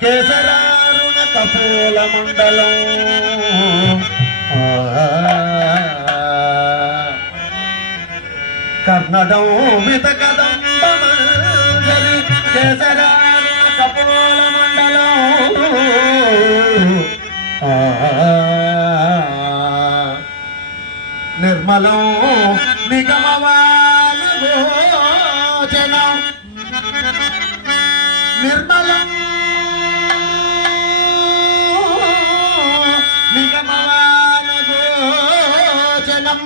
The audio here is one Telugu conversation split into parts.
కేసరారుణ కపోల మండలం కర్ణడం మిత కదంబ మంజరి కేసరారుణ కపోల మండలం నిర్మలం నిగమవాన గోచనం నిర్మలం నిగమవాన గోచనం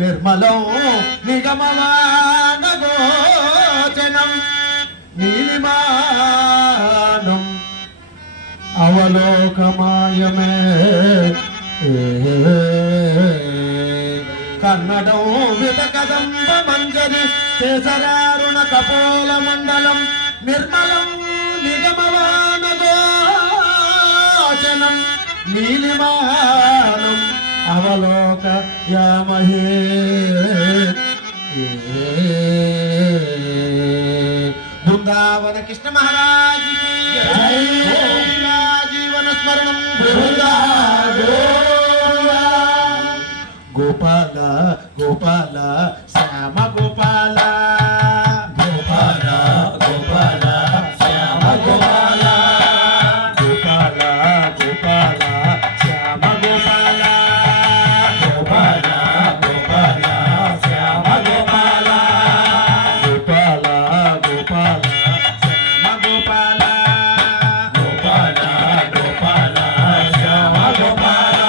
నిర్మలం నిగమవాన గోచనం నీలిమానం అవలోకమాయమే కన్నడం విత కదంబ మంజరి కేసరారుణ కపోల మండలం నిర్మలం నిగమవాన గోచనం నీలిమానం అవలోక యామహే బృందావన కృష్ణ మహారాజ్ జీవన స్మరణం గోపాల గోపాల శ్యామ గోపాల గోపాల గోపాల శ్యామ గోపాల గోపాల గోపాల శ్యామ గోపాల గోపాల గోపాల శ్యామ గోపాల గోపాల గోపాల శ్యామ గోపాల గోపాల గోపాల శ్యామ గోపాల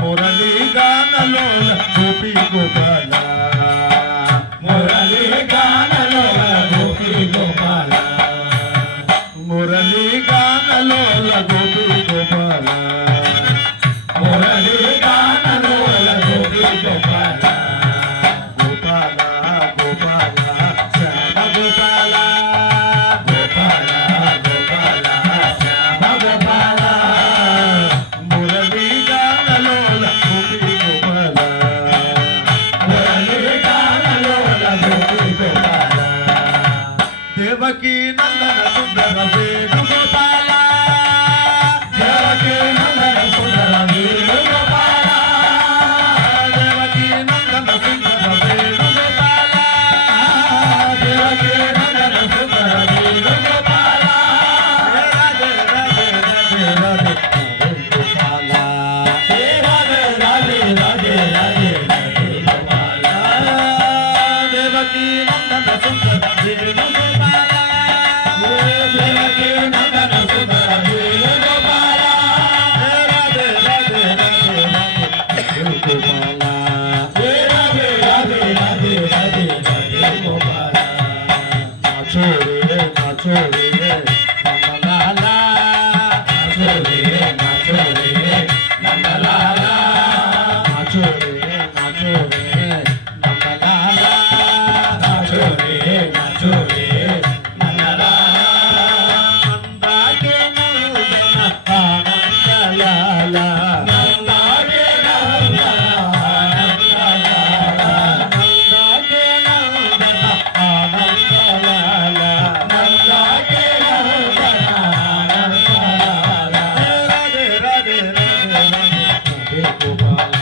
మురళీ గానలో గోపి గోపాల మురళీ గానలో గోపి గోపాల మురళీ గానలో గోపి గోపాల మురళీ గానలో గోపి గోపాల గోపాల గోపాల శ్యామ గోపాల గోపాల గోపాల శ్యామ గోపాల మురళీ గానలో గోపి గోపాల మురళీ గానలో గోపి గోపాల దేవకీ నందన సుందర వేణుగోపాల దేవకీ నందన సుందర వేణుగోపాల దేవకీ నందన సుందర వేణుగోపాల దేవకీ నందన సుందర వేణుగోపాల రాధే రాధే రాధే రాధే గోపాల రాధే రాధే రాధే రాధే గోపాల దేవకీ నందన సుందర వేణుగోపాల దేవకీ నందన సుందర వేణుగోపాల రాధే రాధే రాధే రాధే గోపాల రాధే రాధే రాధే రాధే రాధే గోపాల నాచో రే నందలాల నాచో రే నందలాల నాచో రే నందలాల నాచో రే నందలాల నందాకే నందన ఆనందలాల నందాకే నందన ఆనందలాల నందాకే నందన ఆనందలాల నందాకే నందన ఆనందలాల రాధే రాధే రాధే రాధే గోపాల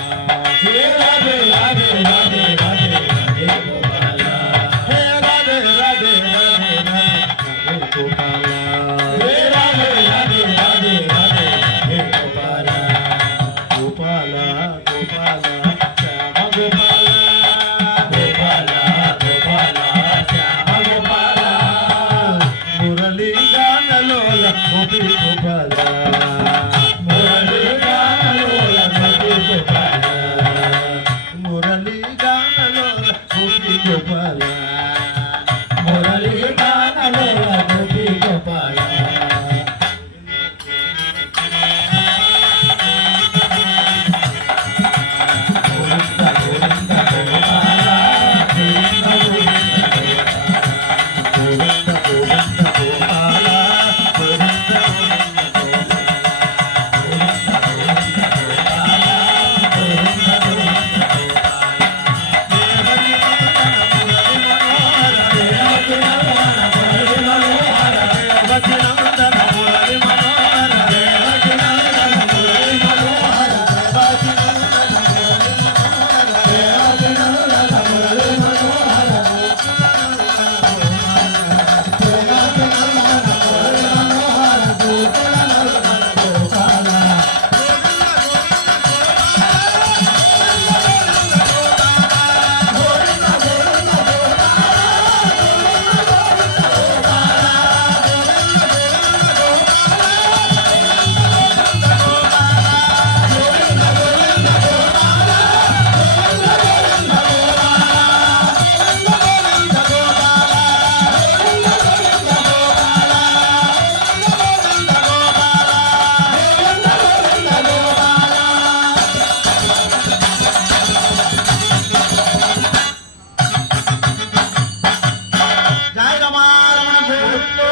రాధే రాధే రాధే రాధే రాధే గోపాల రాధే రాధే రాధే రాధే గోపాల రాధే రాధే రాధే రాధే గోపాల గోపాల గోపాల శ్యామ గోపాల గోపాల గోపాల శ్యామ గోపాల మురళీ గానలో గోపి గోపాల మురళీ గానలో గోపి గోపాల మురళీ గానలో గోపి గోపాల మురళీ గానలో గోపి గోపాల గోవింద గోవింద గోపాల గోవింద గోవింద గోవింద గోపాల గోవింద గోవింద గోపాల గోవిందో